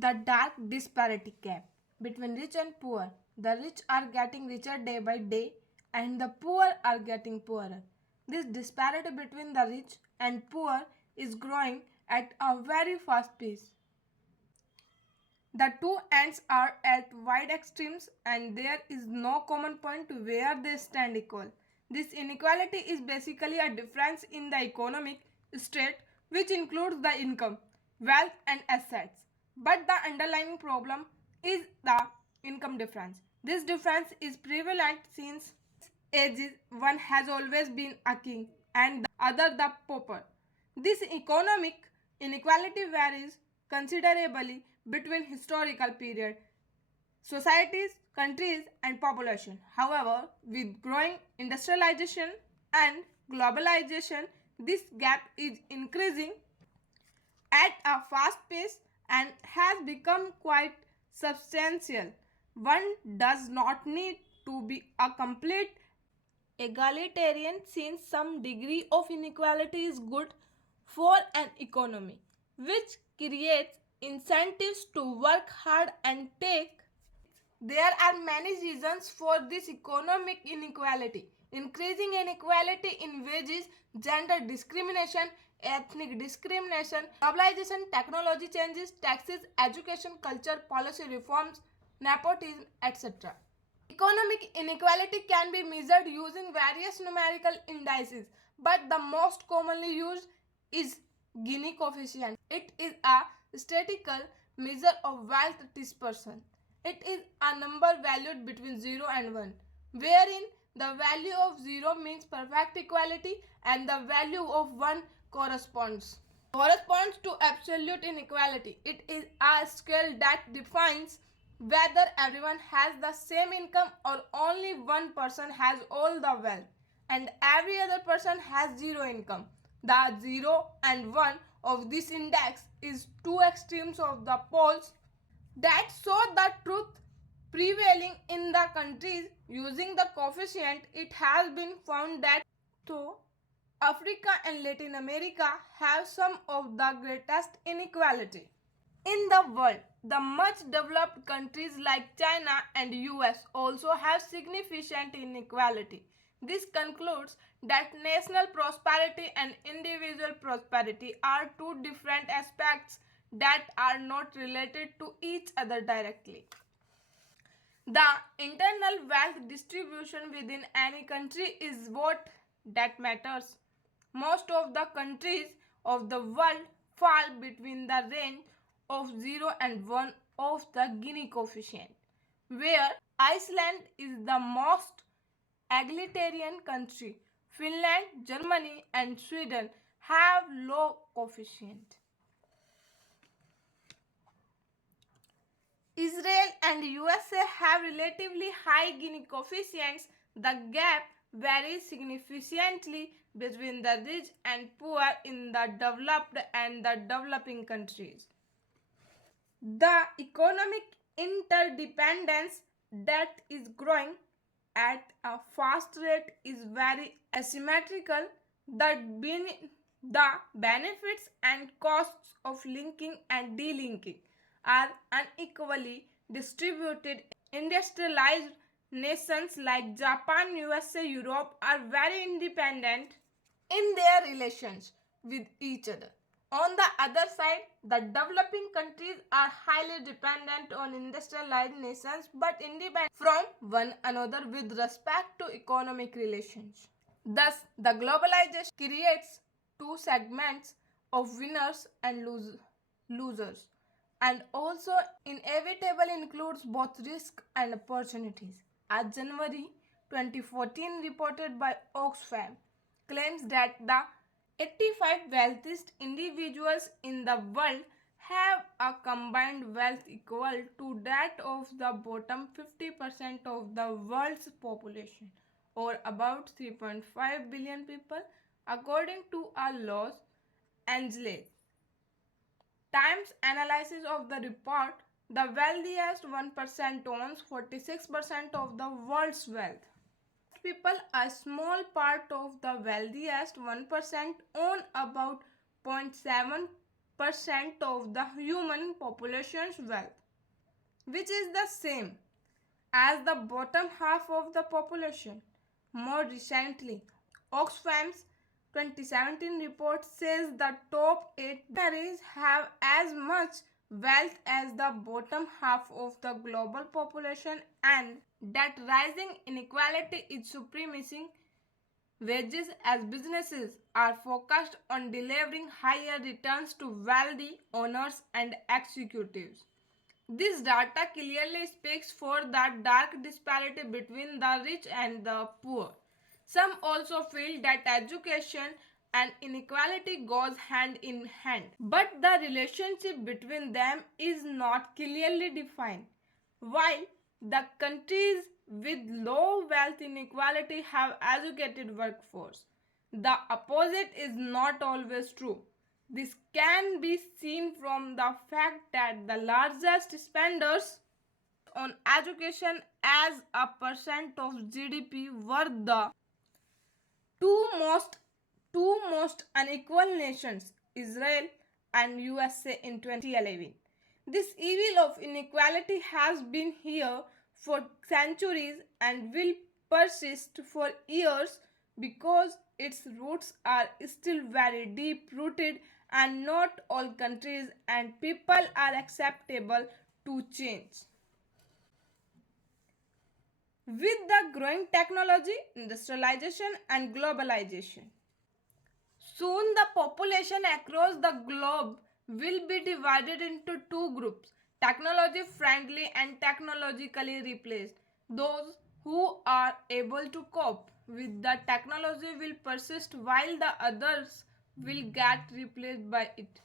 The dark disparity gap between rich and poor. The rich are getting richer day by day and the poor are getting poorer. This disparity between the rich and poor is growing at a very fast pace. The two ends are at wide extremes and there is no common point where they stand equal. This inequality is basically a difference in the economic state which includes the income, wealth and assets. But the underlying problem is the income difference. This difference is prevalent since ages. One has always been a king and the other the pauper. This economic inequality varies considerably between historical period, societies, countries, and population. However, with growing industrialization and globalization, this gap is increasing at a fast pace and has become quite substantial. One does not need to be a complete egalitarian since some degree of inequality is good for an economy, which creates incentives to work hard and take. There are many reasons for this economic inequality. Increasing inequality in wages, gender discrimination, ethnic discrimination, globalization, technology changes, taxes, education, culture, policy reforms, nepotism, etc. Economic inequality can be measured using various numerical indices, but the most commonly used is Gini coefficient. It is a statistical measure of wealth dispersion. It is a number valued between 0 and 1, wherein the value of 0 means perfect equality and the value of 1 corresponds to absolute inequality. It is a scale that defines whether everyone has the same income or only one person has all the wealth and every other person has zero income. The 0 and 1 of this index is two extremes of the poles that show the truth prevailing in the countries. Using the coefficient, it has been found that though Africa and Latin America have some of the greatest inequality in the world. The much developed countries like China and US also have significant inequality. This concludes that national prosperity and individual prosperity are two different aspects that are not related to each other directly. The internal wealth distribution within any country is what that matters. Most of the countries of the world fall between the range of 0 and 1 of the Gini coefficient, where Iceland is the most egalitarian country. Finland, Germany and Sweden have low coefficient. Israel and USA have relatively high Gini coefficients. The gap varies significantly between the rich and poor in the developed and the developing countries. The economic interdependence that is growing at a fast rate is very asymmetrical. The benefits and costs of linking and delinking are unequally distributed. Industrialized nations like Japan, USA, Europe are very independent in their relations with each other. On the other side, the developing countries are highly dependent on industrialized nations but independent from one another with respect to economic relations. Thus, the globalization creates two segments of winners and losers, and also inevitably includes both risk and opportunities. A January 2014 reported by Oxfam claims that the 85 wealthiest individuals in the world have a combined wealth equal to that of the bottom 50% of the world's population, or about 3.5 billion people, according to a Los Angeles Times analysis of the report. The wealthiest 1% owns 46% of the world's wealth. People, a small part of the wealthiest 1%, own about 0.7% percent of the human population's wealth, which is the same as the bottom half of the population. More recently, Oxfam's 2017 report says the top 8 billionaires have as much wealth as the bottom half of the global population, and that rising inequality is supremacy wages as businesses are focused on delivering higher returns to wealthy owners and executives. This data clearly speaks for the dark disparity between the rich and the poor. Some also feel that education and inequality goes hand in hand, but the relationship between them is not clearly defined. While the countries with low wealth inequality have educated workforce, the opposite is not always true. This can be seen from the fact that the largest spenders on education as a percent of GDP were the two most two most unequal nations, Israel and USA in 2011. This evil of inequality has been here for centuries and will persist for years because its roots are still very deep rooted, and not all countries and people are acceptable to change. With the growing technology, industrialization, and globalization, soon the population across the globe will be divided into two groups: technology friendly and technologically replaced. Those who are able to cope with the technology will persist while the others will get replaced by it.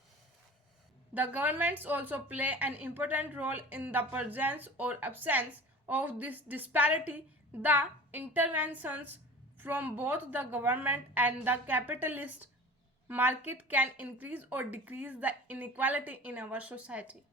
The governments also play an important role in the presence or absence of this disparity. The interventions from both the government and the capitalist market can increase or decrease the inequality in our society.